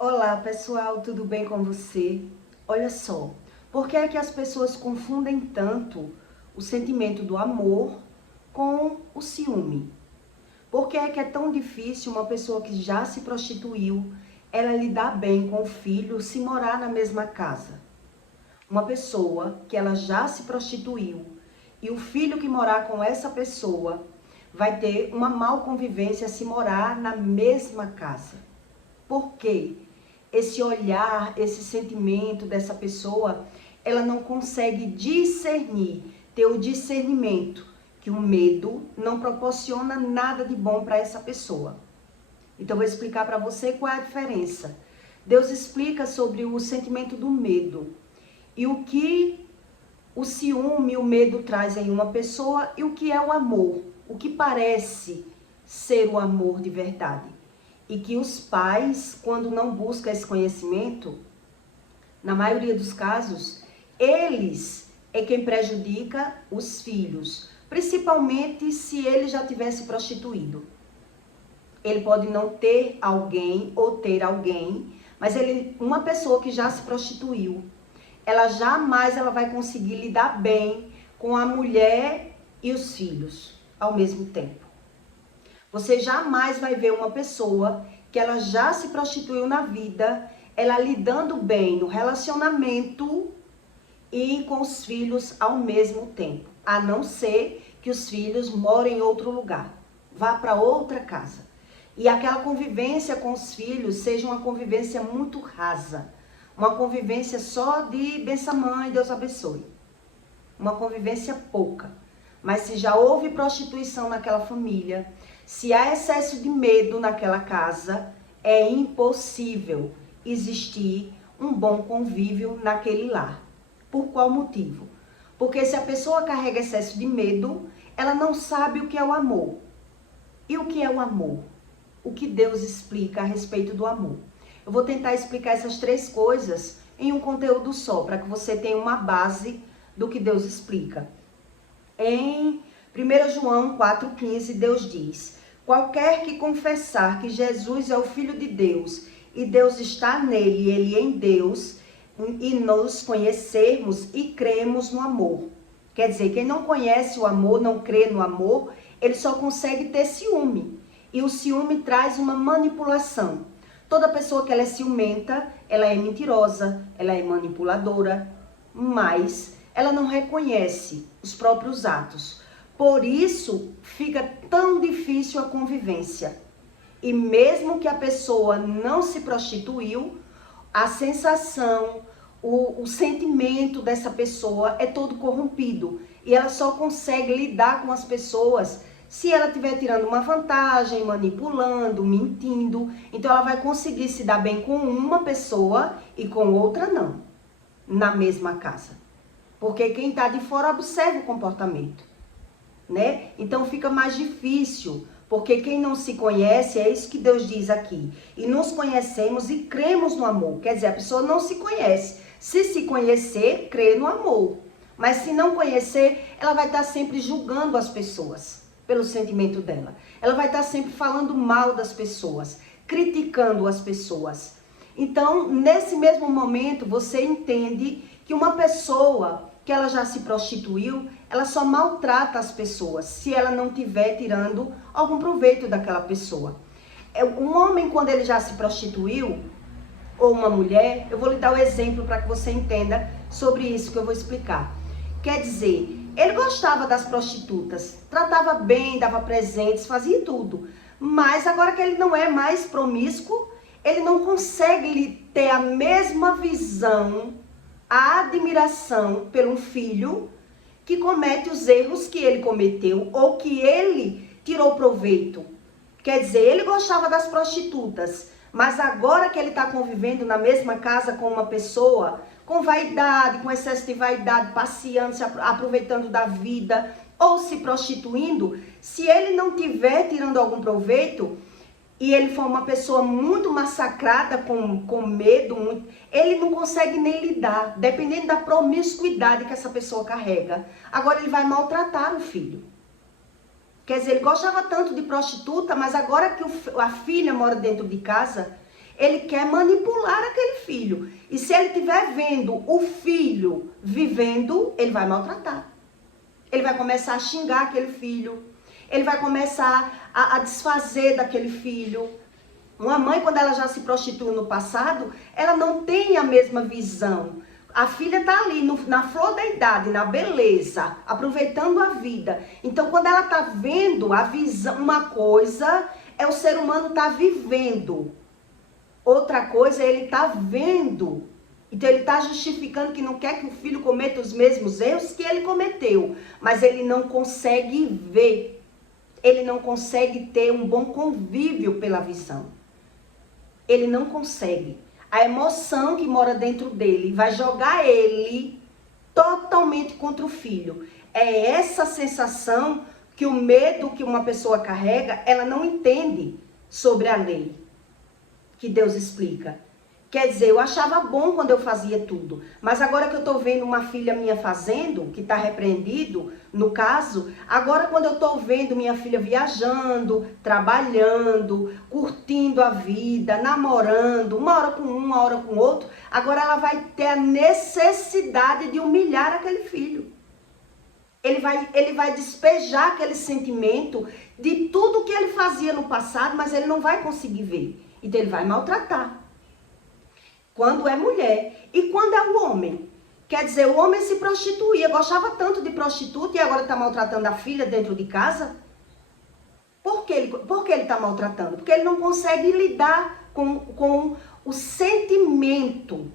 Olá pessoal, tudo bem com você? Olha só, por que é que as pessoas confundem tanto o sentimento do amor com o ciúme? Por que é que é tão difícil uma pessoa que já se prostituiu, ela lidar bem com o filho se morar na mesma casa? Uma pessoa que ela já se prostituiu e o filho que morar com essa pessoa vai ter uma mal convivência se morar na mesma casa. Por quê? Esse olhar, esse sentimento dessa pessoa, ela não consegue discernir, ter o discernimento que o medo não proporciona nada de bom para essa pessoa. Então, eu vou explicar para você qual é a diferença. Deus explica sobre o sentimento do medo e o que o ciúme, o medo traz em uma pessoa e o que é o amor, o que parece ser o amor de verdade. E que os pais, quando não buscam esse conhecimento, na maioria dos casos, eles é quem prejudica os filhos, principalmente se ele já tivesse prostituído. Ele pode não ter alguém ou ter alguém, mas uma pessoa que já se prostituiu, ela jamais vai conseguir lidar bem com a mulher e os filhos ao mesmo tempo. Você jamais vai ver uma pessoa que ela já se prostituiu na vida, ela lidando bem no relacionamento e com os filhos ao mesmo tempo. A não ser que os filhos morem em outro lugar, vá para outra casa. E aquela convivência com os filhos seja uma convivência muito rasa. Uma convivência só de benção mãe, Deus abençoe. Uma convivência pouca. Mas se já houve prostituição naquela família, se há excesso de medo naquela casa, é impossível existir um bom convívio naquele lar. Por qual motivo? Porque se a pessoa carrega excesso de medo, ela não sabe o que é o amor. E o que é o amor? O que Deus explica a respeito do amor? Eu vou tentar explicar essas três coisas em um conteúdo só, para que você tenha uma base do que Deus explica. Em 1 João 4,15, Deus diz: qualquer que confessar que Jesus é o Filho de Deus e Deus está nele e ele em Deus, e nos conhecermos e cremos no amor. Quer dizer, quem não conhece o amor, não crê no amor, ele só consegue ter ciúme. E o ciúme traz uma manipulação. Toda pessoa que ela é ciumenta, ela é mentirosa, ela é manipuladora, mas ela não reconhece os próprios atos. Por isso, fica tão difícil a convivência. E mesmo que a pessoa não se prostituiu, a sensação, o sentimento dessa pessoa é todo corrompido. E ela só consegue lidar com as pessoas se ela estiver tirando uma vantagem, manipulando, mentindo. Então ela vai conseguir se dar bem com uma pessoa e com outra não, na mesma casa. Porque quem está de fora observa o comportamento, né? Então fica mais difícil, porque quem não se conhece, é isso que Deus diz aqui. E nos conhecemos e cremos no amor. Quer dizer, a pessoa não se conhece. Se conhecer, crê no amor. Mas se não conhecer, ela vai estar sempre julgando as pessoas pelo sentimento dela. Ela vai estar sempre falando mal das pessoas, criticando as pessoas. Então, nesse mesmo momento, você entende que uma pessoa que ela já se prostituiu, ela só maltrata as pessoas, se ela não estiver tirando algum proveito daquela pessoa. Um homem, quando ele já se prostituiu, ou uma mulher, eu vou lhe dar o exemplo para que você entenda sobre isso que eu vou explicar. Quer dizer, ele gostava das prostitutas, tratava bem, dava presentes, fazia tudo. Mas agora que ele não é mais promíscuo, ele não consegue ter a mesma visão, a admiração pelo filho que comete os erros que ele cometeu ou que ele tirou proveito. Quer dizer, ele gostava das prostitutas, mas agora que ele está convivendo na mesma casa com uma pessoa com vaidade, com excesso de vaidade, passeando, se aproveitando da vida ou se prostituindo, se ele não tiver tirando algum proveito e ele for uma pessoa muito massacrada, com medo, ele não consegue nem lidar, dependendo da promiscuidade que essa pessoa carrega. Agora ele vai maltratar o filho. Quer dizer, ele gostava tanto de prostituta, mas agora que a filha mora dentro de casa, ele quer manipular aquele filho. E se ele estiver vendo o filho vivendo, ele vai maltratar. Ele vai começar a xingar aquele filho. Ele vai começar a desfazer daquele filho. Uma mãe, quando ela já se prostituiu no passado, ela não tem a mesma visão. A filha está ali na flor da idade, na beleza, aproveitando a vida. Então, quando ela está vendo a visão, uma coisa é o ser humano tá vivendo. Outra coisa é ele tá vendo. Então, ele está justificando que não quer que o filho cometa os mesmos erros que ele cometeu. Mas ele não consegue ver. Ele não consegue ter um bom convívio pela visão. Ele não consegue. A emoção que mora dentro dele vai jogar ele totalmente contra o filho. É essa sensação que o medo que uma pessoa carrega, ela não entende sobre a lei que Deus explica. Quer dizer, eu achava bom quando eu fazia tudo, mas agora que eu estou vendo uma filha minha fazendo, que está repreendido, no caso, agora quando eu estou vendo minha filha viajando, trabalhando, curtindo a vida, namorando, uma hora com um, uma hora com outro, agora ela vai ter a necessidade de humilhar aquele filho. Ele vai despejar aquele sentimento de tudo que ele fazia no passado, mas ele não vai conseguir ver. Então ele vai maltratar. Quando é mulher. E quando é o homem? Quer dizer, o homem se prostituía, gostava tanto de prostituta e agora está maltratando a filha dentro de casa? Por que ele está maltratando? Porque ele não consegue lidar com o sentimento,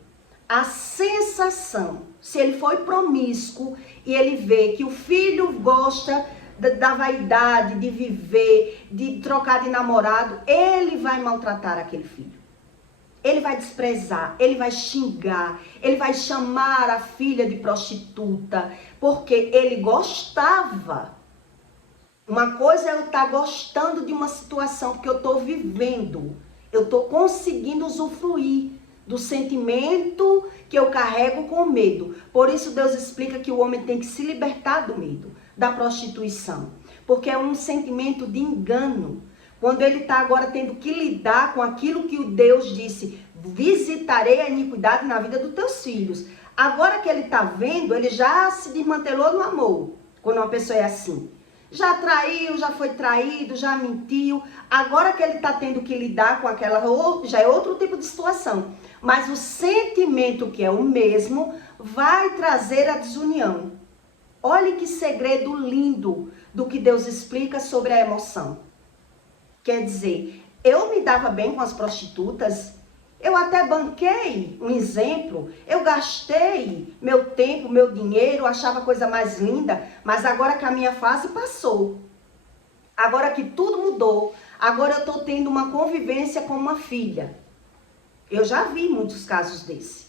a sensação. Se ele foi promíscuo e ele vê que o filho gosta da vaidade, de viver, de trocar de namorado, ele vai maltratar aquele filho. Ele vai desprezar, ele vai xingar, ele vai chamar a filha de prostituta, porque ele gostava. Uma coisa é eu estar gostando de uma situação, porque eu estou vivendo, eu estou conseguindo usufruir do sentimento que eu carrego com medo. Por isso Deus explica que o homem tem que se libertar do medo, da prostituição, porque é um sentimento de engano. Quando ele está agora tendo que lidar com aquilo que o Deus disse, visitarei a iniquidade na vida dos teus filhos. Agora que ele está vendo, ele já se desmantelou no amor, quando uma pessoa é assim. Já traiu, já foi traído, já mentiu. Agora que ele está tendo que lidar com aquela, já é outro tipo de situação. Mas o sentimento que é o mesmo vai trazer a desunião. Olha que segredo lindo do que Deus explica sobre a emoção. Quer dizer, eu me dava bem com as prostitutas, eu até banquei, um exemplo, eu gastei meu tempo, meu dinheiro, achava a coisa mais linda, mas agora que a minha fase passou, agora que tudo mudou, agora eu estou tendo uma convivência com uma filha. Eu já vi muitos casos desse.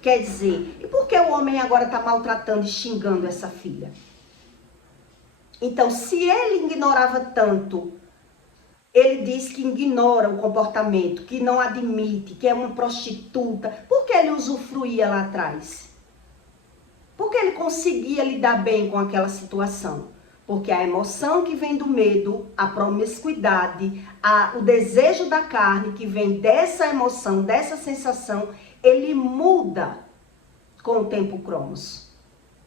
Quer dizer, e por que o homem agora está maltratando e xingando essa filha? Então, se ele ignorava tanto, ele diz que ignora o comportamento, que não admite, que é uma prostituta. Por que ele usufruía lá atrás? Por que ele conseguia lidar bem com aquela situação? Porque a emoção que vem do medo, a promiscuidade, o desejo da carne que vem dessa emoção, dessa sensação, ele muda com o tempo Cronos,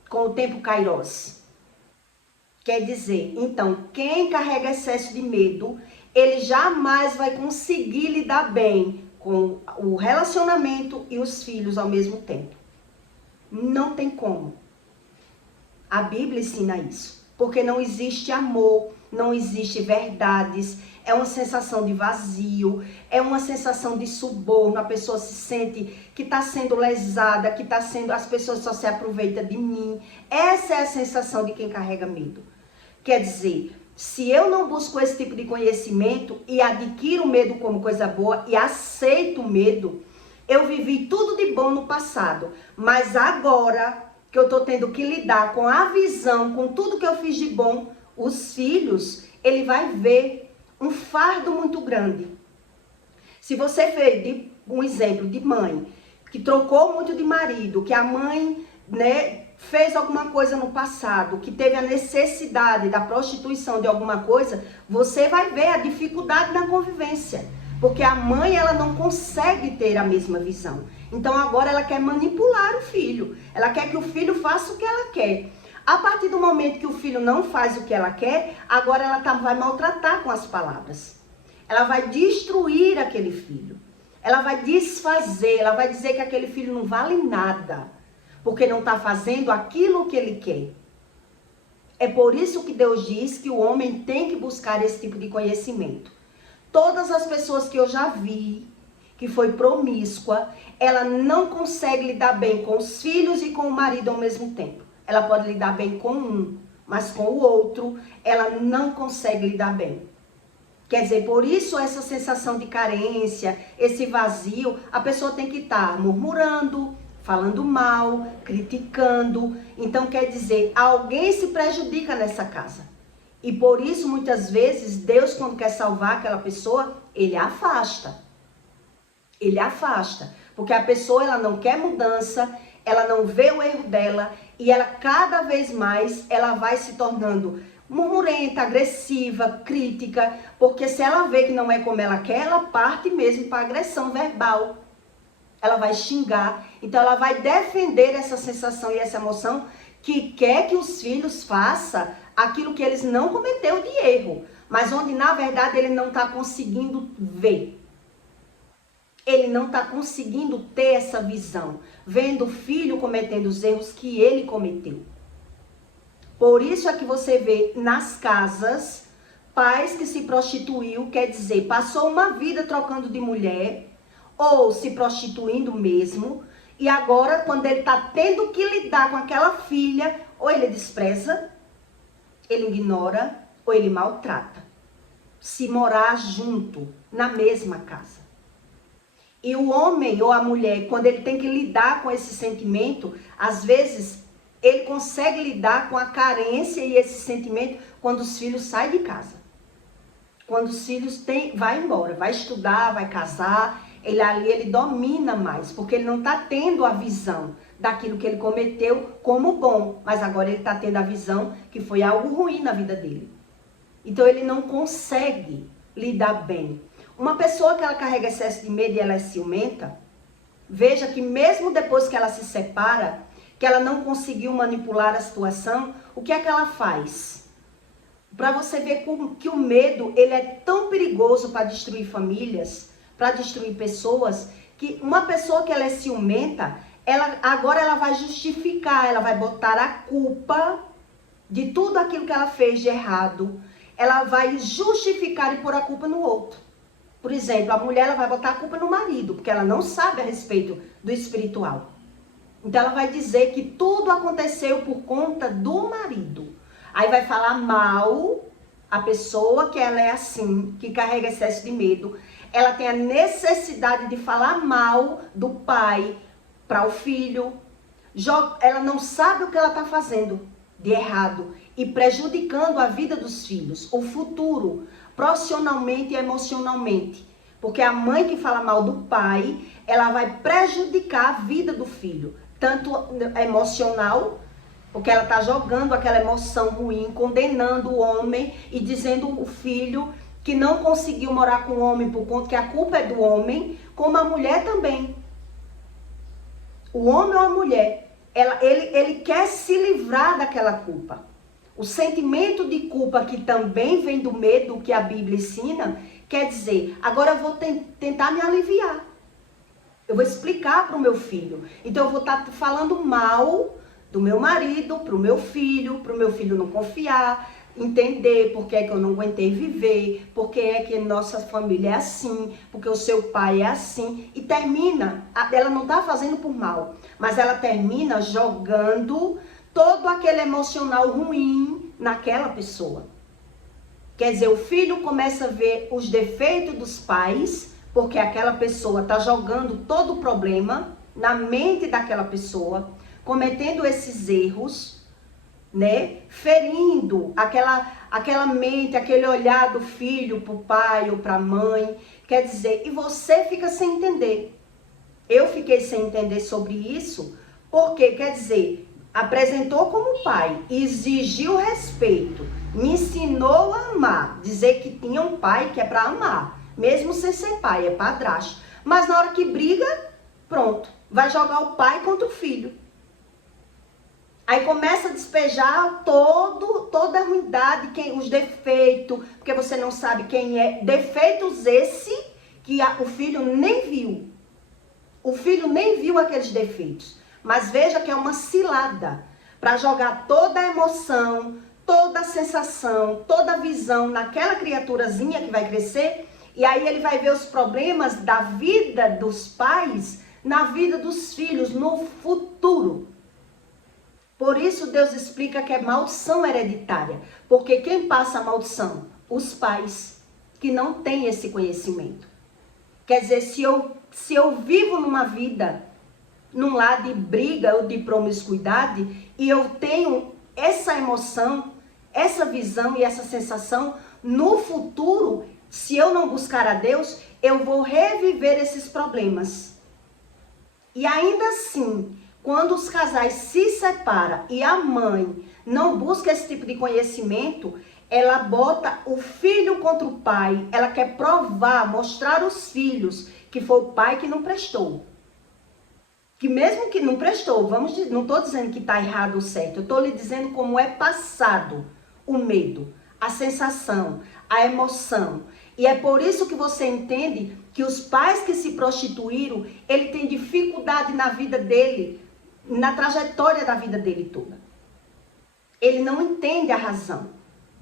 com o tempo Kairos. Quer dizer, então, quem carrega excesso de medo, ele jamais vai conseguir lidar bem com o relacionamento e os filhos ao mesmo tempo. Não tem como. A Bíblia ensina isso. Porque não existe amor, não existe verdades, é uma sensação de vazio, é uma sensação de suborno, a pessoa se sente que está sendo lesada, as pessoas só se aproveitam de mim. Essa é a sensação de quem carrega medo. Quer dizer, se eu não busco esse tipo de conhecimento e adquiro o medo como coisa boa e aceito o medo, eu vivi tudo de bom no passado, mas agora que eu estou tendo que lidar com a visão, com tudo que eu fiz de bom, os filhos, ele vai ver um fardo muito grande. Se você fez um exemplo de mãe, que trocou muito de marido, que a mãe, fez alguma coisa no passado, que teve a necessidade da prostituição de alguma coisa, você vai ver a dificuldade na convivência. Porque a mãe, ela não consegue ter a mesma visão. Então agora ela quer manipular o filho. Ela quer que o filho faça o que ela quer. A partir do momento que o filho não faz o que ela quer, agora ela vai maltratar com as palavras. Ela vai destruir aquele filho. Ela vai desfazer, ela vai dizer que aquele filho não vale nada, porque não está fazendo aquilo que ele quer. É por isso que Deus diz que o homem tem que buscar esse tipo de conhecimento. Todas as pessoas que eu já vi, que foi promíscua, ela não consegue lidar bem com os filhos e com o marido ao mesmo tempo. Ela pode lidar bem com um, mas com o outro, ela não consegue lidar bem. Quer dizer, por isso essa sensação de carência, esse vazio, a pessoa tem que estar murmurando, falando mal, criticando. Então, quer dizer, alguém se prejudica nessa casa. E por isso, muitas vezes, Deus, quando quer salvar aquela pessoa, Ele afasta. Ele afasta. Porque a pessoa, ela não quer mudança, ela não vê o erro dela, e ela, cada vez mais, ela vai se tornando murmurenta, agressiva, crítica, porque se ela vê que não é como ela quer, ela parte mesmo para agressão verbal. Ela vai xingar, então ela vai defender essa sensação e essa emoção que quer que os filhos façam aquilo que eles não cometeu de erro, mas onde na verdade ele não está conseguindo ver. Ele não está conseguindo ter essa visão, vendo o filho cometendo os erros que ele cometeu. Por isso é que você vê nas casas, pais que se prostituiu, quer dizer, passou uma vida trocando de mulher, ou se prostituindo mesmo, e agora quando ele está tendo que lidar com aquela filha, ou ele despreza, ele ignora, ou ele maltrata. Se morar junto, na mesma casa. E o homem ou a mulher, quando ele tem que lidar com esse sentimento, às vezes ele consegue lidar com a carência e esse sentimento quando os filhos saem de casa. Quando os filhos vai embora, vai estudar, vai casar, ele domina mais, porque ele não está tendo a visão daquilo que ele cometeu como bom, mas agora ele está tendo a visão que foi algo ruim na vida dele. Então ele não consegue lidar bem. Uma pessoa que ela carrega excesso de medo e ela é ciumenta, veja que mesmo depois que ela se separa, que ela não conseguiu manipular a situação, o que é que ela faz? Para você ver que o medo, ele é tão perigoso para destruir famílias, para destruir pessoas, que uma pessoa que ela é ciumenta, agora ela vai justificar, ela vai botar a culpa de tudo aquilo que ela fez de errado, ela vai justificar e pôr a culpa no outro. Por exemplo, a mulher ela vai botar a culpa no marido, porque ela não sabe a respeito do espiritual. Então ela vai dizer que tudo aconteceu por conta do marido. Aí vai falar mal a pessoa que ela é assim, que carrega excesso de medo. Ela tem a necessidade de falar mal do pai para o filho. Ela não sabe o que ela está fazendo de errado e prejudicando a vida dos filhos, o futuro, profissionalmente e emocionalmente. Porque a mãe que fala mal do pai, ela vai prejudicar a vida do filho, tanto emocional, porque ela está jogando aquela emoção ruim, condenando o homem e dizendo o filho que não conseguiu morar com o homem por conta que a culpa é do homem, como a mulher também. O homem ou a mulher, ele quer se livrar daquela culpa. O sentimento de culpa que também vem do medo que a Bíblia ensina, quer dizer, agora eu vou tentar me aliviar. Eu vou explicar para o meu filho. Então eu vou estar falando mal do meu marido para o meu filho não confiar, entender por que é que eu não aguentei viver, por que é que nossa família é assim, porque o seu pai é assim. E termina, ela não está fazendo por mal, mas ela termina jogando todo aquele emocional ruim naquela pessoa. Quer dizer, o filho começa a ver os defeitos dos pais, porque aquela pessoa está jogando todo o problema na mente daquela pessoa, cometendo esses erros, né? Ferindo aquela mente, aquele olhar do filho para o pai ou para a mãe. Quer dizer, e você fica sem entender. Eu fiquei sem entender sobre isso, porque, quer dizer, apresentou como pai, exigiu respeito, me ensinou a amar, dizer que tinha um pai que é para amar, mesmo sem ser pai, é padrasto. Mas na hora que briga, pronto, vai jogar o pai contra o filho. Aí começa a despejar toda a ruindade, os defeitos, porque você não sabe quem é. Defeitos esse que o filho nem viu. O filho nem viu aqueles defeitos. Mas veja que é uma cilada para jogar toda a emoção, toda a sensação, toda a visão naquela criaturazinha que vai crescer. E aí ele vai ver os problemas da vida dos pais na vida dos filhos, no futuro. Por isso Deus explica que é maldição hereditária. Porque quem passa a maldição? Os pais, que não têm esse conhecimento. Quer dizer, se eu vivo numa vida, num lar de briga ou de promiscuidade, e eu tenho essa emoção, essa visão e essa sensação, no futuro, se eu não buscar a Deus, eu vou reviver esses problemas. E ainda assim, quando os casais se separam e a mãe não busca esse tipo de conhecimento, ela bota o filho contra o pai, ela quer provar, mostrar aos filhos que foi o pai que não prestou. Que mesmo que não prestou, não estou dizendo que está errado ou certo, eu estou lhe dizendo como é passado o medo, a sensação, a emoção. E é por isso que você entende que os pais que se prostituíram, ele tem dificuldade na vida dele, na trajetória da vida dele toda. Ele não entende a razão,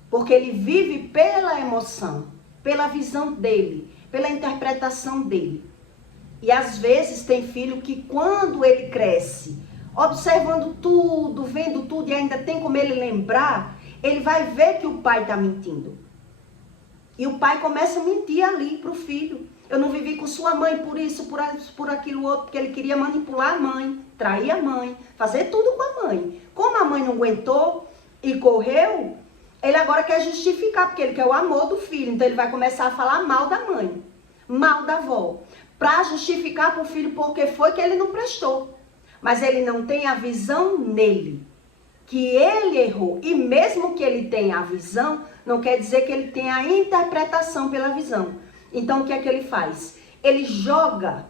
porque ele vive pela emoção, pela visão dele, pela interpretação dele. E às vezes tem filho que quando ele cresce, observando tudo, vendo tudo e ainda tem como ele lembrar, ele vai ver que o pai está mentindo. E o pai começa a mentir ali para o filho. Eu não vivi com sua mãe por isso, por aquilo outro, porque ele queria manipular a mãe, trair a mãe, fazer tudo com a mãe. Como a mãe não aguentou e correu, ele agora quer justificar, porque ele quer o amor do filho. Então ele vai começar a falar mal da mãe, mal da avó, para justificar para o filho porque foi que ele não prestou. Mas ele não tem a visão nele, que ele errou. E mesmo que ele tenha a visão, não quer dizer que ele tenha a interpretação pela visão. Então o que é que ele faz? Ele joga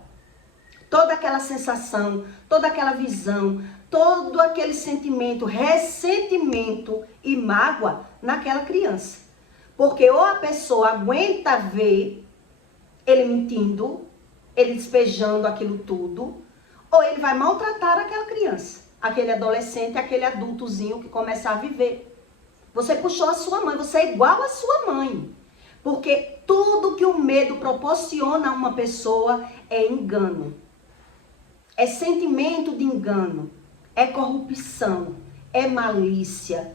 toda aquela sensação, toda aquela visão, todo aquele sentimento, ressentimento e mágoa naquela criança. Porque ou a pessoa aguenta ver ele mentindo, ele despejando aquilo tudo, ou ele vai maltratar aquela criança, aquele adolescente, aquele adultozinho que começa a viver. Você puxou a sua mãe, você é igual a sua mãe. Porque tudo que o medo proporciona a uma pessoa é engano. É sentimento de engano, é corrupção, é malícia.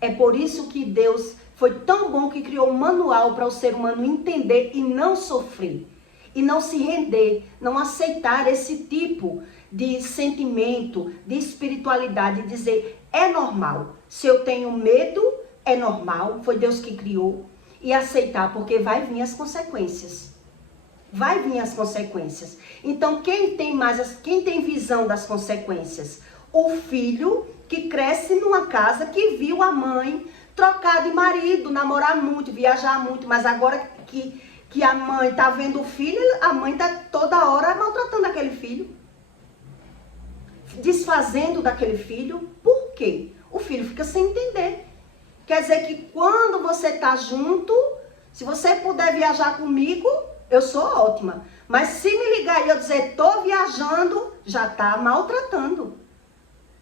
É por isso que Deus foi tão bom que criou um manual para o ser humano entender e não sofrer. E não se render, não aceitar esse tipo de sentimento, de espiritualidade, dizer, é normal. Se eu tenho medo, é normal, foi Deus que criou. E aceitar, porque vai vir as consequências. Vai vir as consequências. Então, quem tem visão das consequências? O filho que cresce numa casa que viu a mãe trocar de marido, namorar muito, viajar muito, mas agora que a mãe está vendo o filho, a mãe está toda hora maltratando aquele filho. Desfazendo daquele filho. Por quê? O filho fica sem entender. Quer dizer que quando você está junto, se você puder viajar comigo, eu sou ótima. Mas se me ligar e eu dizer, estou viajando, já está maltratando.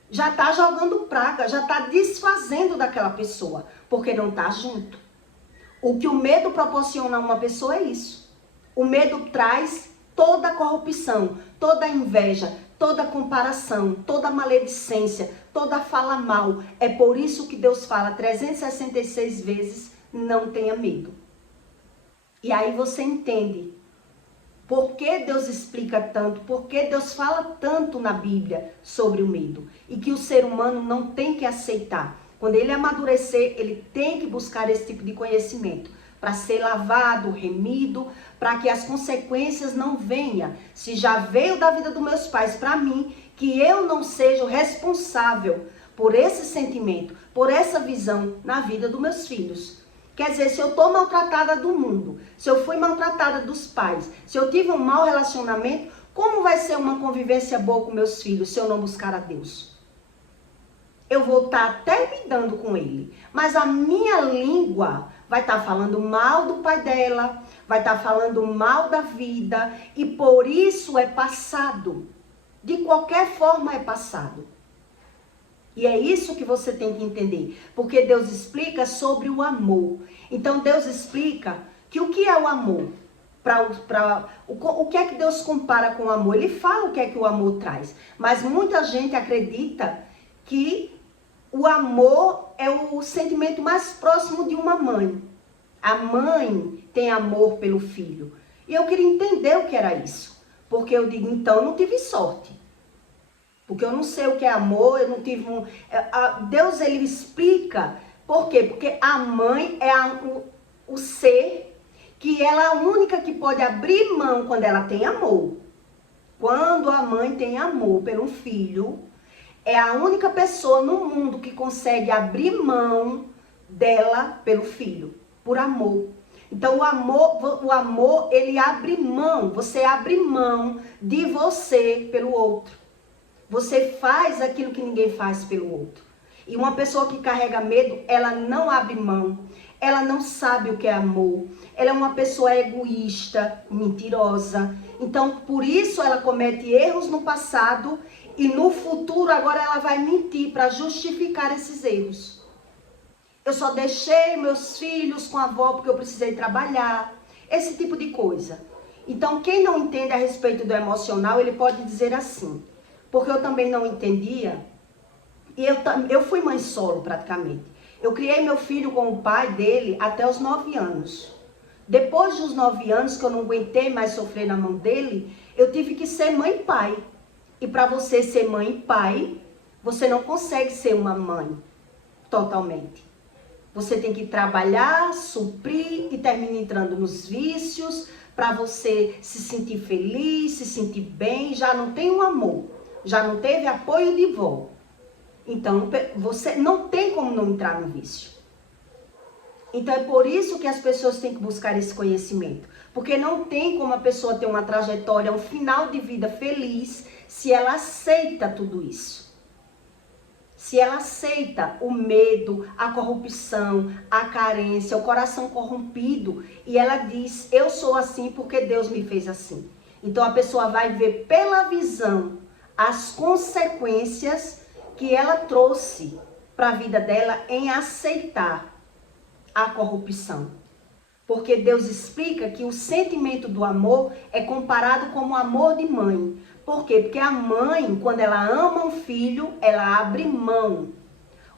Já está jogando praga, já está desfazendo daquela pessoa, porque não está junto. O que o medo proporciona a uma pessoa é isso. O medo traz toda a corrupção, toda a inveja, toda a comparação, toda a maledicência, toda a fala mal. É por isso que Deus fala 366 vezes, não tenha medo. E aí você entende por que Deus explica tanto, por que Deus fala tanto na Bíblia sobre o medo. E que o ser humano não tem que aceitar. Quando ele amadurecer, ele tem que buscar esse tipo de conhecimento para ser lavado, remido, para que as consequências não venham. Se já veio da vida dos meus pais para mim, que eu não seja o responsável por esse sentimento, por essa visão na vida dos meus filhos. Quer dizer, se eu estou maltratada do mundo, se eu fui maltratada dos pais, se eu tive um mau relacionamento, como vai ser uma convivência boa com meus filhos se eu não buscar a Deus? Eu vou estar até lidando com ele, mas a minha língua vai estar falando mal do pai dela, vai estar falando mal da vida, e por isso é passado. De qualquer forma é passado. E é isso que você tem que entender, porque Deus explica sobre o amor. Então Deus explica que o que é o amor? O que é que Deus compara com o amor? Ele fala o que é que o amor traz, mas muita gente acredita que o amor é o sentimento mais próximo de uma mãe. A mãe tem amor pelo filho. E eu queria entender o que era isso, porque eu digo, então eu não tive sorte. Porque eu não sei o que é amor, eu não tive um... Deus, ele explica. Por quê? Porque a mãe é o ser que ela é a única que pode abrir mão quando ela tem amor. Quando a mãe tem amor pelo filho, é a única pessoa no mundo que consegue abrir mão dela pelo filho, por amor. Então o amor, ele abre mão, você abre mão de você pelo outro. Você faz aquilo que ninguém faz pelo outro. E uma pessoa que carrega medo, ela não abre mão. Ela não sabe o que é amor. Ela é uma pessoa egoísta, mentirosa. Então, por isso ela comete erros no passado e no futuro agora ela vai mentir para justificar esses erros. Eu só deixei meus filhos com a avó porque eu precisei trabalhar. Esse tipo de coisa. Então, quem não entende a respeito do emocional, ele pode dizer assim... Porque eu também não entendia, e eu fui mãe solo praticamente. Eu criei meu filho com o pai dele até os 9 anos. Depois dos 9 anos, que eu não aguentei mais sofrer na mão dele, eu tive que ser mãe e pai. E para você ser mãe e pai, você não consegue ser uma mãe totalmente. Você tem que trabalhar, suprir e termina entrando nos vícios para você se sentir feliz, se sentir bem, já não tem um amor. Já não teve apoio de vó. Então, você não tem como não entrar no vício. Então, é por isso que as pessoas têm que buscar esse conhecimento. Porque não tem como a pessoa ter uma trajetória, um final de vida feliz, se ela aceita tudo isso. Se ela aceita o medo, a corrupção, a carência, o coração corrompido. E ela diz, eu sou assim porque Deus me fez assim. Então, a pessoa vai ver pela visão as consequências que ela trouxe para a vida dela em aceitar a corrupção. Porque Deus explica que o sentimento do amor é comparado como o amor de mãe. Por quê? Porque a mãe, quando ela ama um filho, ela abre mão.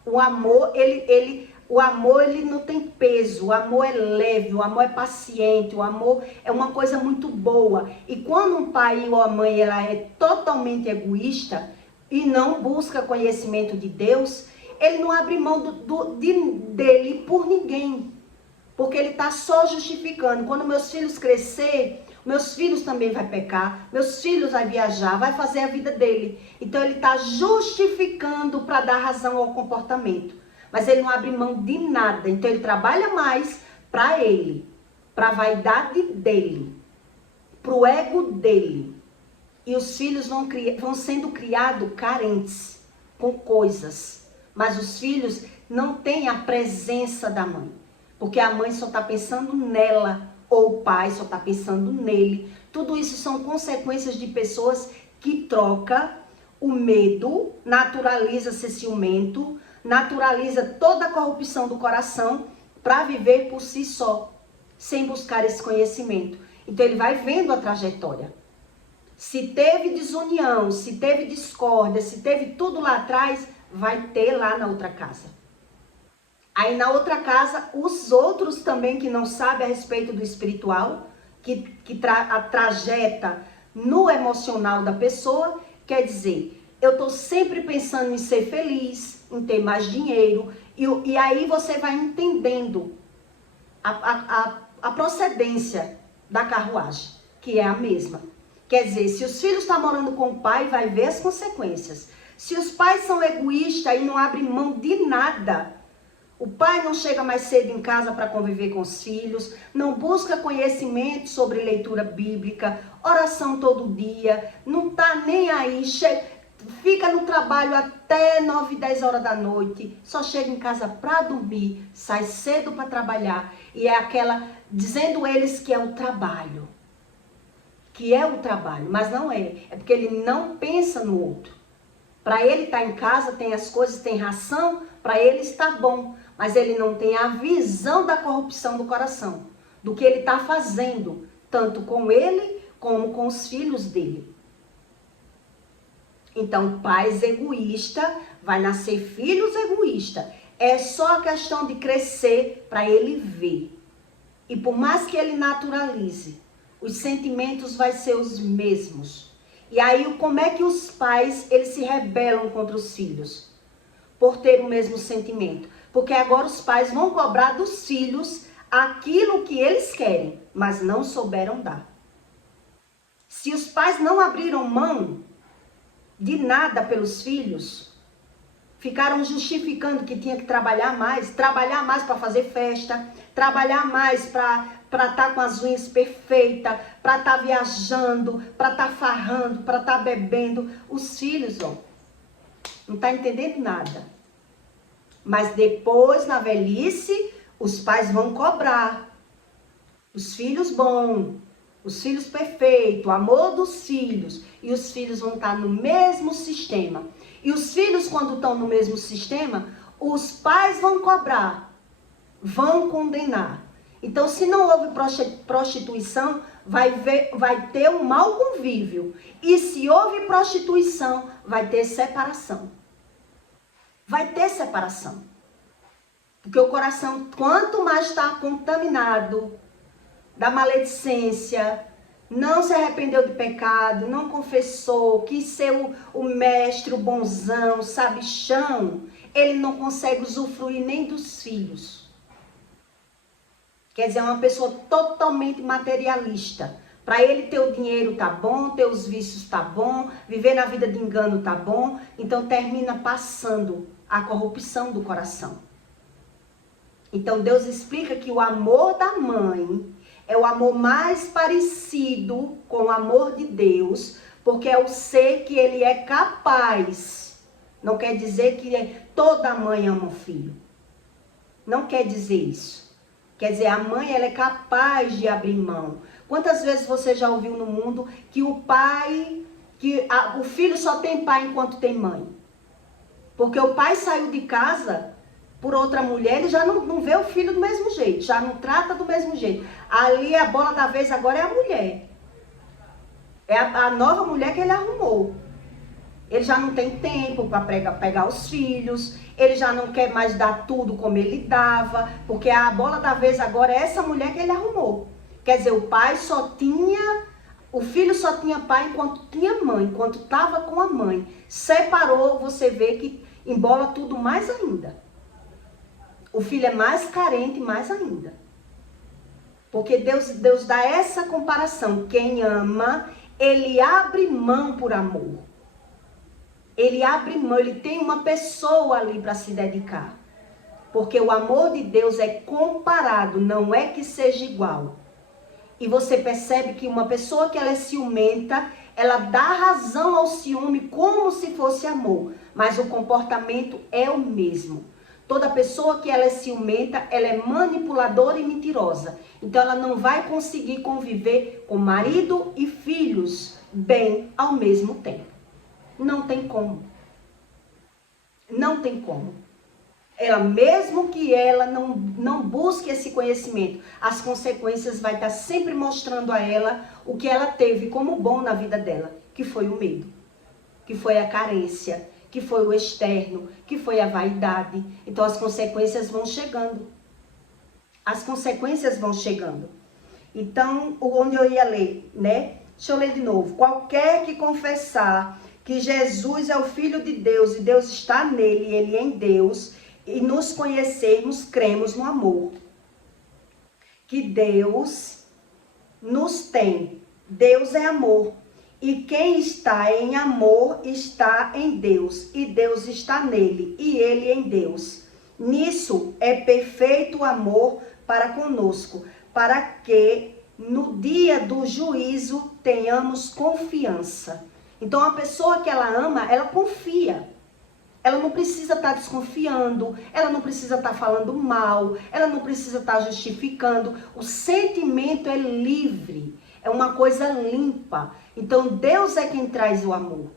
O amor, ele não tem peso, o amor é leve, o amor é paciente, o amor é uma coisa muito boa. E quando um pai ou a mãe ela é totalmente egoísta e não busca conhecimento de Deus, ele não abre mão dele por ninguém. Porque ele está só justificando. Quando meus filhos crescer, meus filhos também vão pecar, meus filhos vão viajar, vai fazer a vida dele. Então ele está justificando para dar razão ao comportamento. Mas ele não abre mão de nada. Então ele trabalha mais para ele, para a vaidade dele, para o ego dele. E os filhos vão sendo criados carentes, com coisas. Mas os filhos não têm a presença da mãe. Porque a mãe só está pensando nela, ou o pai só está pensando nele. Tudo isso são consequências de pessoas que trocam o medo, naturaliza ser ciumento, naturaliza toda a corrupção do coração para viver por si só, sem buscar esse conhecimento. Então ele vai vendo a trajetória. Se teve desunião, se teve discórdia, se teve tudo lá atrás, vai ter lá na outra casa. Aí na outra casa, os outros também que não sabem a respeito do espiritual, que trajeta no emocional da pessoa, quer dizer, eu estou sempre pensando em ser feliz, em ter mais dinheiro, e aí você vai entendendo a procedência da carruagem, que é a mesma. Quer dizer, se os filhos estão morando com o pai, vai ver as consequências. Se os pais são egoístas e não abrem mão de nada, O pai não chega mais cedo em casa para conviver com os filhos, não busca conhecimento sobre leitura bíblica, oração todo dia, não tá nem aí, fica no trabalho até 9, 10 horas da noite, só chega em casa para dormir, sai cedo para trabalhar, e é aquela, dizendo eles que é o trabalho. Que é o trabalho, mas não é. É porque ele não pensa no outro. Para ele estar em casa, tem as coisas, tem ração, para ele está bom. Mas ele não tem a visão da corrupção do coração, do que ele está fazendo, tanto com ele como com os filhos dele. Então, pais egoístas, vai nascer filhos egoístas. É só a questão de crescer para ele ver. E por mais que ele naturalize, os sentimentos vão ser os mesmos. E aí, como é que os pais, eles se rebelam contra os filhos? Por ter o mesmo sentimento. Porque agora os pais vão cobrar dos filhos aquilo que eles querem, mas não souberam dar. Se os pais não abriram mão de nada pelos filhos, ficaram justificando que tinha que trabalhar mais para fazer festa, trabalhar mais para estar com as unhas perfeitas, para estar viajando, para estar farrando, para estar bebendo. Os filhos, ó, não tá entendendo nada. Mas depois, na velhice, os pais vão cobrar. Os filhos bons, os filhos perfeitos, o amor dos filhos. E os filhos vão estar no mesmo sistema. E os filhos, quando estão no mesmo sistema, os pais vão cobrar, vão condenar. Então, se não houve prostituição, vai ter um mau convívio. E se houve prostituição, vai ter separação. Vai ter separação. Porque o coração, quanto mais está contaminado da maledicência, não se arrependeu de pecado, não confessou, quis ser o mestre, o bonzão, o sabichão, ele não consegue usufruir nem dos filhos. Quer dizer, é uma pessoa totalmente materialista. Para ele ter o dinheiro tá bom, ter os vícios tá bom, viver na vida de engano tá bom, então termina passando a corrupção do coração. Então Deus explica que o amor da mãe é o amor mais parecido com o amor de Deus, porque é o ser que ele é capaz. Não quer dizer que toda mãe ama o filho. Não quer dizer isso. Quer dizer, a mãe ela é capaz de abrir mão. Quantas vezes você já ouviu no mundo que o filho só tem pai enquanto tem mãe? Porque o pai saiu de casa por outra mulher, ele já não vê o filho do mesmo jeito, já não trata do mesmo jeito. Ali a bola da vez agora é a mulher. É a nova mulher que ele arrumou. Ele já não tem tempo para pegar os filhos, ele já não quer mais dar tudo como ele dava, porque a bola da vez agora é essa mulher que ele arrumou. Quer dizer, o filho só tinha pai enquanto tinha mãe, enquanto estava com a mãe. Separou, você vê que embola tudo mais ainda. O filho é mais carente, mais ainda. Porque Deus dá essa comparação. Quem ama, ele abre mão por amor. Ele abre mão, ele tem uma pessoa ali para se dedicar. Porque o amor de Deus é comparado, não é que seja igual. E você percebe que uma pessoa que ela é ciumenta, ela dá razão ao ciúme como se fosse amor. Mas o comportamento é o mesmo. Toda pessoa que ela é ciumenta, ela é manipuladora e mentirosa. Então ela não vai conseguir conviver com marido e filhos bem ao mesmo tempo. Não tem como. Não tem como. Ela, mesmo que ela não busque esse conhecimento, as consequências vai estar sempre mostrando a ela o que ela teve como bom na vida dela, que foi o medo, que foi a carência, que foi o externo, que foi a vaidade. Então as consequências vão chegando. As consequências vão chegando. Então, onde eu ia ler, né? Deixa eu ler de novo. Qualquer que confessar que Jesus é o Filho de Deus e Deus está nele e ele em Deus, e nos conhecermos, cremos no amor que Deus nos tem. Deus é amor. E quem está em amor está em Deus, e Deus está nele, e ele em Deus. Nisso é perfeito o amor para conosco, para que no dia do juízo tenhamos confiança. Então a pessoa que ela ama, ela confia. Ela não precisa estar desconfiando, ela não precisa estar falando mal, ela não precisa estar justificando. O sentimento é livre, é uma coisa limpa. Então Deus é quem traz o amor.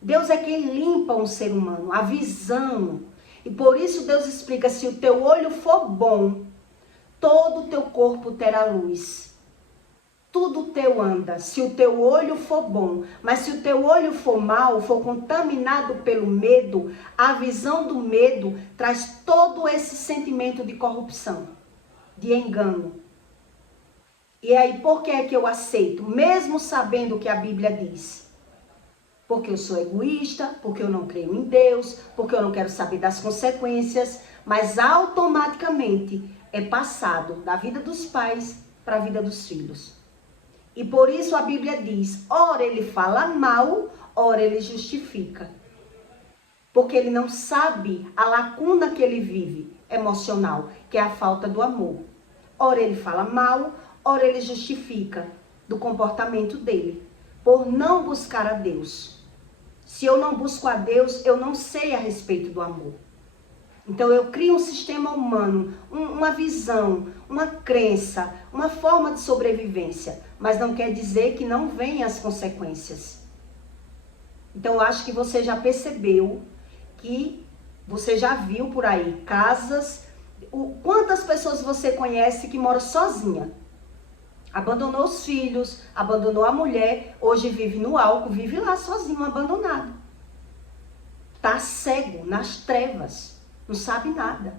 Deus é quem limpa um ser humano, a visão. E por isso Deus explica, se o teu olho for bom, todo o teu corpo terá luz. Tudo teu anda, se o teu olho for bom. Mas se o teu olho for mau, for contaminado pelo medo, a visão do medo traz todo esse sentimento de corrupção, de engano. E aí, por que é que eu aceito? Mesmo sabendo o que a Bíblia diz. Porque eu sou egoísta, porque eu não creio em Deus, porque eu não quero saber das consequências, mas automaticamente é passado da vida dos pais para a vida dos filhos. E por isso a Bíblia diz, ora ele fala mal, ora ele justifica. Porque ele não sabe a lacuna que ele vive, emocional, que é a falta do amor. Ora ele fala mal, ora ele justifica do comportamento dele, por não buscar a Deus. Se eu não busco a Deus, eu não sei a respeito do amor. Então eu crio um sistema humano, uma visão, uma crença, uma forma de sobrevivência, mas não quer dizer que não venham as consequências. Então eu acho que você já percebeu, que você já viu por aí casas, quantas pessoas você conhece que mora sozinha? Abandonou os filhos, abandonou a mulher, hoje vive no álcool, vive lá sozinho, abandonado. Tá cego, nas trevas. Não sabe nada.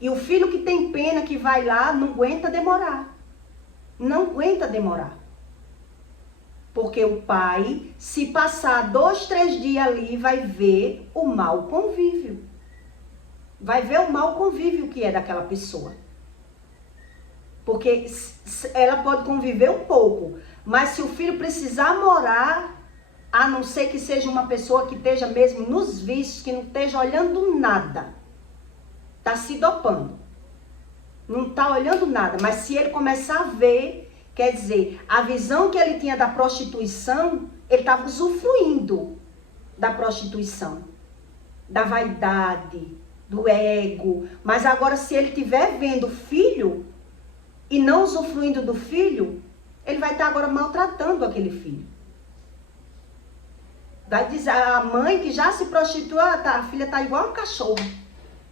E o filho que tem pena, que vai lá, não aguenta demorar. Não aguenta demorar. Porque o pai, se passar 2, 3 dias ali, vai ver o mau convívio. Vai ver o mau convívio que é daquela pessoa. Porque ela pode conviver um pouco, mas se o filho precisar morar, a não ser que seja uma pessoa que esteja mesmo nos vícios, que não esteja olhando nada, está se dopando, não está olhando nada, mas se ele começar a ver, quer dizer, a visão que ele tinha da prostituição, ele estava usufruindo da prostituição, da vaidade, do ego, mas agora se ele estiver vendo o filho e não usufruindo do filho, ele vai estar agora maltratando aquele filho. Vai dizer, a mãe que já se prostituiu, a filha está igual um cachorro.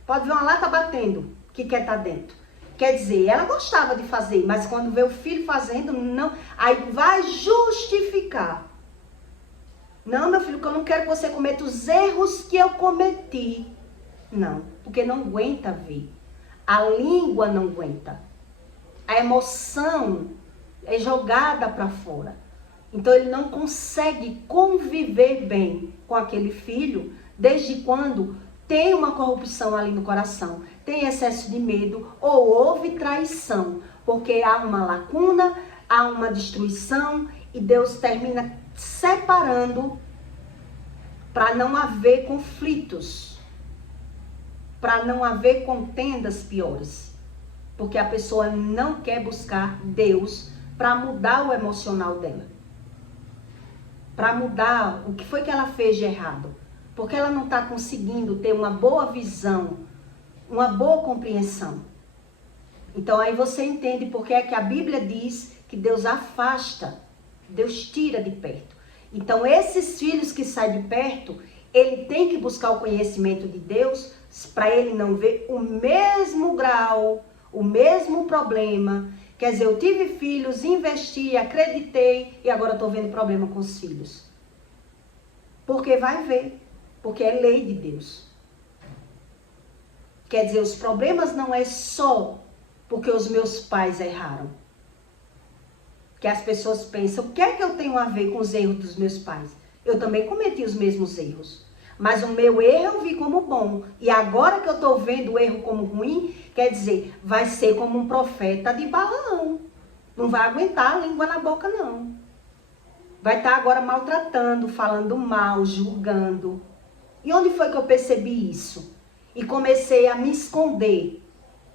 Pode ver uma lata batendo, que quer estar dentro. Quer dizer, ela gostava de fazer, mas quando vê o filho fazendo, não. Aí vai justificar. Não, meu filho, que eu não quero que você cometa os erros que eu cometi. Não, porque não aguenta ver. A língua não aguenta. A emoção é jogada para fora. Então ele não consegue conviver bem com aquele filho, desde quando tem uma corrupção ali no coração, tem excesso de medo ou houve traição, porque há uma lacuna, há uma destruição e Deus termina separando para não haver conflitos, para não haver contendas piores, porque a pessoa não quer buscar Deus para mudar o emocional dela. Para mudar o que foi que ela fez de errado. Porque ela não está conseguindo ter uma boa visão, uma boa compreensão. Então aí você entende porque é que a Bíblia diz que Deus afasta, Deus tira de perto. Então esses filhos que saem de perto, ele tem que buscar o conhecimento de Deus para ele não ver o mesmo grau, o mesmo problema. Quer dizer, eu tive filhos, investi, acreditei e agora estou vendo problema com os filhos. Porque vai ver, porque é lei de Deus. Quer dizer, os problemas não é só porque os meus pais erraram. Que as pessoas pensam, o que é que eu tenho a ver com os erros dos meus pais? Eu também cometi os mesmos erros. Mas o meu erro eu vi como bom. E agora que eu estou vendo o erro como ruim, quer dizer, vai ser como um profeta de Balaão. Não vai aguentar a língua na boca, não. Vai estar agora maltratando, falando mal, julgando. E onde foi que eu percebi isso? e comecei a me esconder.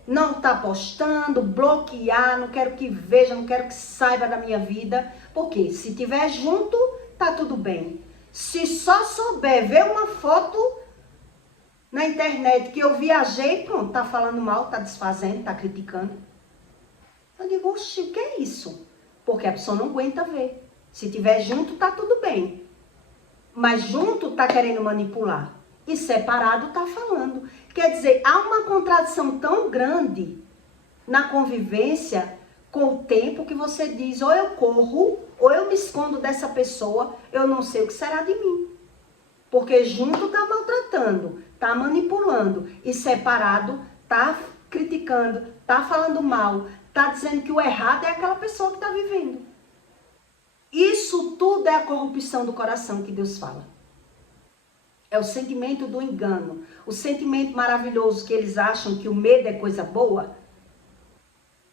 Não tá postando, bloquear, não quero que veja, não quero que saiba da minha vida. Porque se tiver junto, tá tudo bem. Se só souber ver uma foto na internet que eu viajei, pronto, tá falando mal, tá desfazendo, tá criticando. Eu digo, oxi, o que é isso? Porque a pessoa não aguenta ver. Se tiver junto, tá tudo bem. Mas junto tá querendo manipular. E separado tá falando. Quer dizer, há uma contradição tão grande na convivência com o tempo que você diz, ou eu corro, ou eu me escondo dessa pessoa, eu não sei o que será de mim. Porque junto tá maltratando, tá manipulando. E separado tá criticando, tá falando mal, tá dizendo que o errado é aquela pessoa que tá vivendo. Isso tudo é a corrupção do coração que Deus fala. É o sentimento do engano, o sentimento maravilhoso que eles acham que o medo é coisa boa.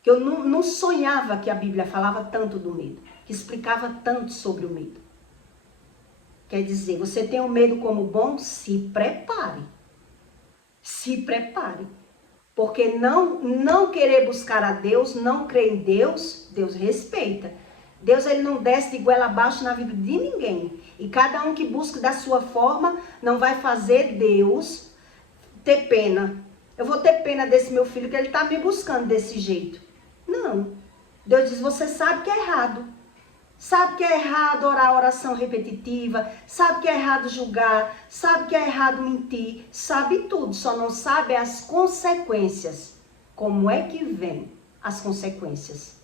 Que eu não sonhava que a Bíblia falava tanto do medo, que explicava tanto sobre o medo. Quer dizer, você tem o medo como bom? Se prepare. Se prepare. Porque não querer buscar a Deus, não crer em Deus, Deus respeita. Deus ele não desce de goela abaixo na vida de ninguém. E cada um que busca da sua forma não vai fazer Deus ter pena. Eu vou ter pena desse meu filho que ele está me buscando desse jeito. Não. Deus diz, você sabe que é errado. Sabe que é errado orar oração repetitiva. Sabe que é errado julgar. Sabe que é errado mentir. Sabe tudo, só não sabe as consequências. Como é que vem as consequências?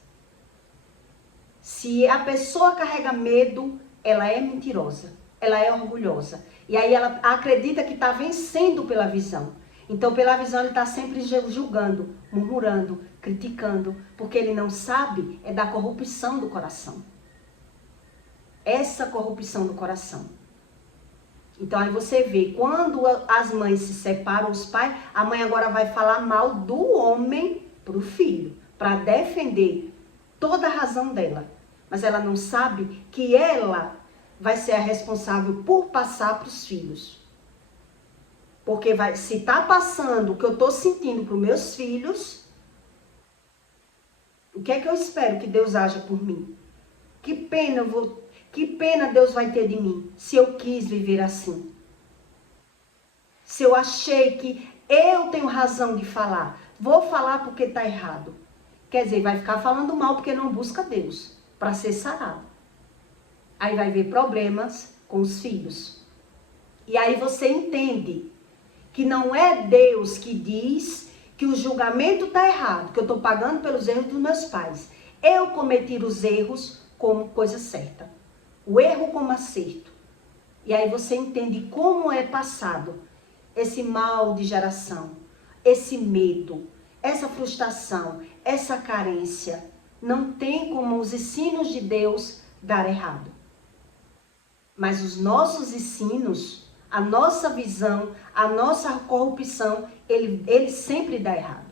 Se a pessoa carrega medo, ela é mentirosa, ela é orgulhosa. E aí ela acredita que está vencendo pela visão. Então, pela visão, ele está sempre julgando, murmurando, criticando, porque ele não sabe é da corrupção do coração. Essa corrupção do coração. Então, aí você vê, quando as mães se separam, os pais, a mãe agora vai falar mal do homem para o filho, para defender toda a razão dela. Mas ela não sabe que ela vai ser a responsável por passar para os filhos. Porque se está passando o que eu estou sentindo para os meus filhos, o que é que eu espero que Deus haja por mim? Que pena Deus vai ter de mim se eu quis viver assim? Se eu achei que eu tenho razão de falar, vou falar porque está errado. Quer dizer, vai ficar falando mal porque não busca Deus para ser sarado. Aí vai ver problemas com os filhos. E aí você entende que não é Deus que diz que o julgamento está errado, que eu estou pagando pelos erros dos meus pais. Eu cometi os erros como coisa certa. O erro como acerto. E aí você entende como é passado esse mal de geração, esse medo, essa frustração, essa carência. Não tem como os ensinos de Deus dar errado. Mas os nossos ensinos, a nossa visão, a nossa corrupção, ele sempre dá errado.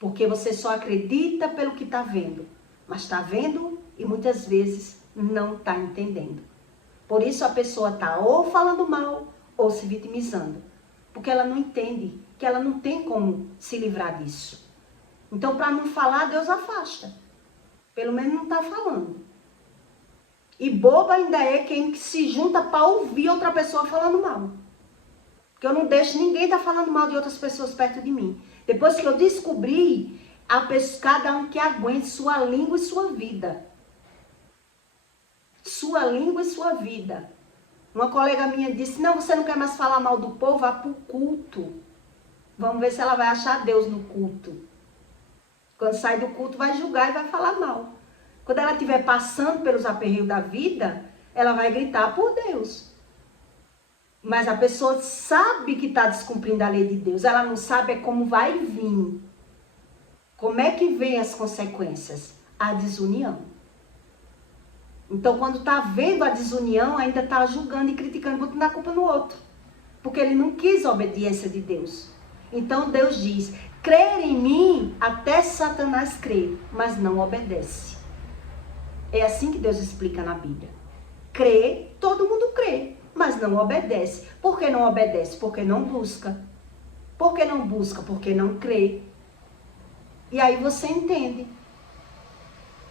Porque você só acredita pelo que está vendo. Mas está vendo e muitas vezes não está entendendo. Por isso a pessoa está ou falando mal ou se vitimizando. Porque ela não entende que ela não tem como se livrar disso. Então, para não falar, Deus afasta. Pelo menos não está falando. E boba ainda é quem se junta para ouvir outra pessoa falando mal. Porque eu não deixo ninguém estar falando mal de outras pessoas perto de mim. Depois que eu descobri, cada um que aguente sua língua e sua vida. Sua língua e sua vida. Uma colega minha disse, não, você não quer mais falar mal do povo? Vá para o culto. Vamos ver se ela vai achar Deus no culto. Quando sai do culto, vai julgar e vai falar mal. Quando ela estiver passando pelos aperreios da vida, ela vai gritar por Deus. Mas a pessoa sabe que está descumprindo a lei de Deus. Ela não sabe como vai vir. Como é que vem as consequências? A desunião. Então, quando está vendo a desunião, ainda está julgando e criticando, botando a culpa no outro. Porque ele não quis a obediência de Deus. Então, Deus diz, crer em mim até Satanás crer, mas não obedece. É assim que Deus explica na Bíblia. Crê, todo mundo crê, mas não obedece. Por que não obedece? Porque não busca. Por que não busca? Porque não crê. E aí você entende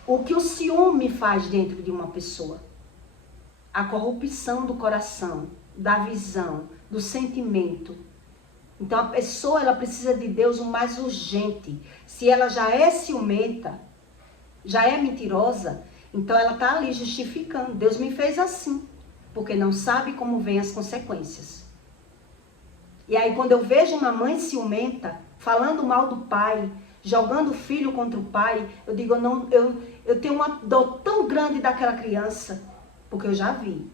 o que o ciúme faz dentro de uma pessoa. A corrupção do coração, da visão, do sentimento. Então a pessoa, ela precisa de Deus o mais urgente. Se ela já é ciumenta, já é mentirosa, então ela está ali justificando. Deus me fez assim, porque não sabe como vêm as consequências. E aí quando eu vejo uma mãe ciumenta, falando mal do pai, jogando o filho contra o pai, eu digo, eu tenho uma dor tão grande daquela criança, porque eu já vi.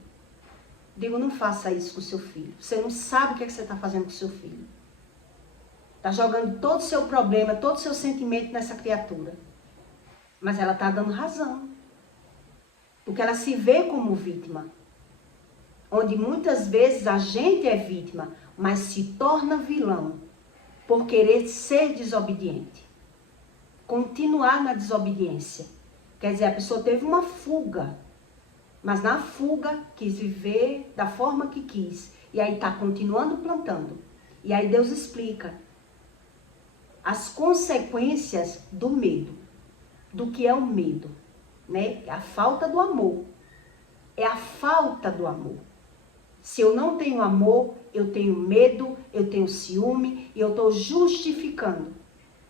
Digo, não faça isso com o seu filho. Você não sabe o que, é que você está fazendo com o seu filho. Está jogando todo o seu problema, todo o seu sentimento nessa criatura. Mas ela está dando razão. Porque ela se vê como vítima. Onde muitas vezes a gente é vítima, mas se torna vilão por querer ser desobediente. Continuar na desobediência. Quer dizer, a pessoa teve uma fuga. Mas na fuga, quis viver da forma que quis. E aí está continuando plantando. E aí Deus explica as consequências do medo. Do que é o medo, né? A falta do amor. É a falta do amor. Se eu não tenho amor, eu tenho medo, eu tenho ciúme e eu estou justificando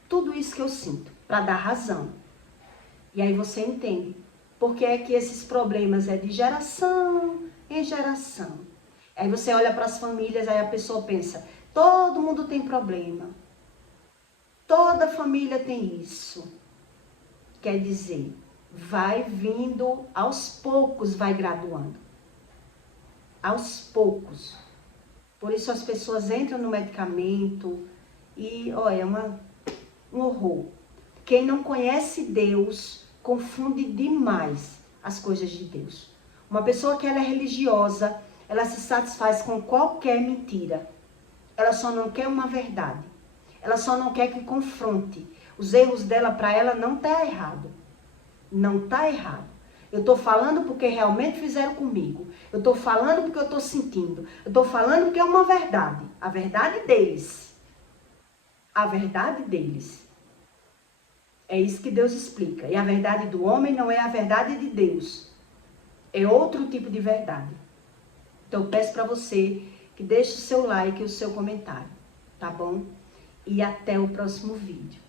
tudo isso que eu sinto para dar razão. E aí você entende. Porque é que esses problemas é de geração em geração. Aí você olha para as famílias, aí a pessoa pensa, todo mundo tem problema. Toda família tem isso. Quer dizer, vai vindo, aos poucos vai graduando. Aos poucos. Por isso as pessoas entram no medicamento e, olha, é um horror. Quem não conhece Deus confunde demais as coisas de Deus. Uma pessoa que ela é religiosa, ela se satisfaz com qualquer mentira. Ela só não quer uma verdade. Ela só não quer que confronte. Os erros dela, para ela, não tá errado. Não tá errado. Eu estou falando porque realmente fizeram comigo. Eu estou falando porque eu estou sentindo. Eu estou falando porque é uma verdade. A verdade deles. A verdade deles. É isso que Deus explica. E a verdade do homem não é a verdade de Deus. É outro tipo de verdade. Então eu peço para você que deixe o seu like e o seu comentário. Tá bom? E até o próximo vídeo.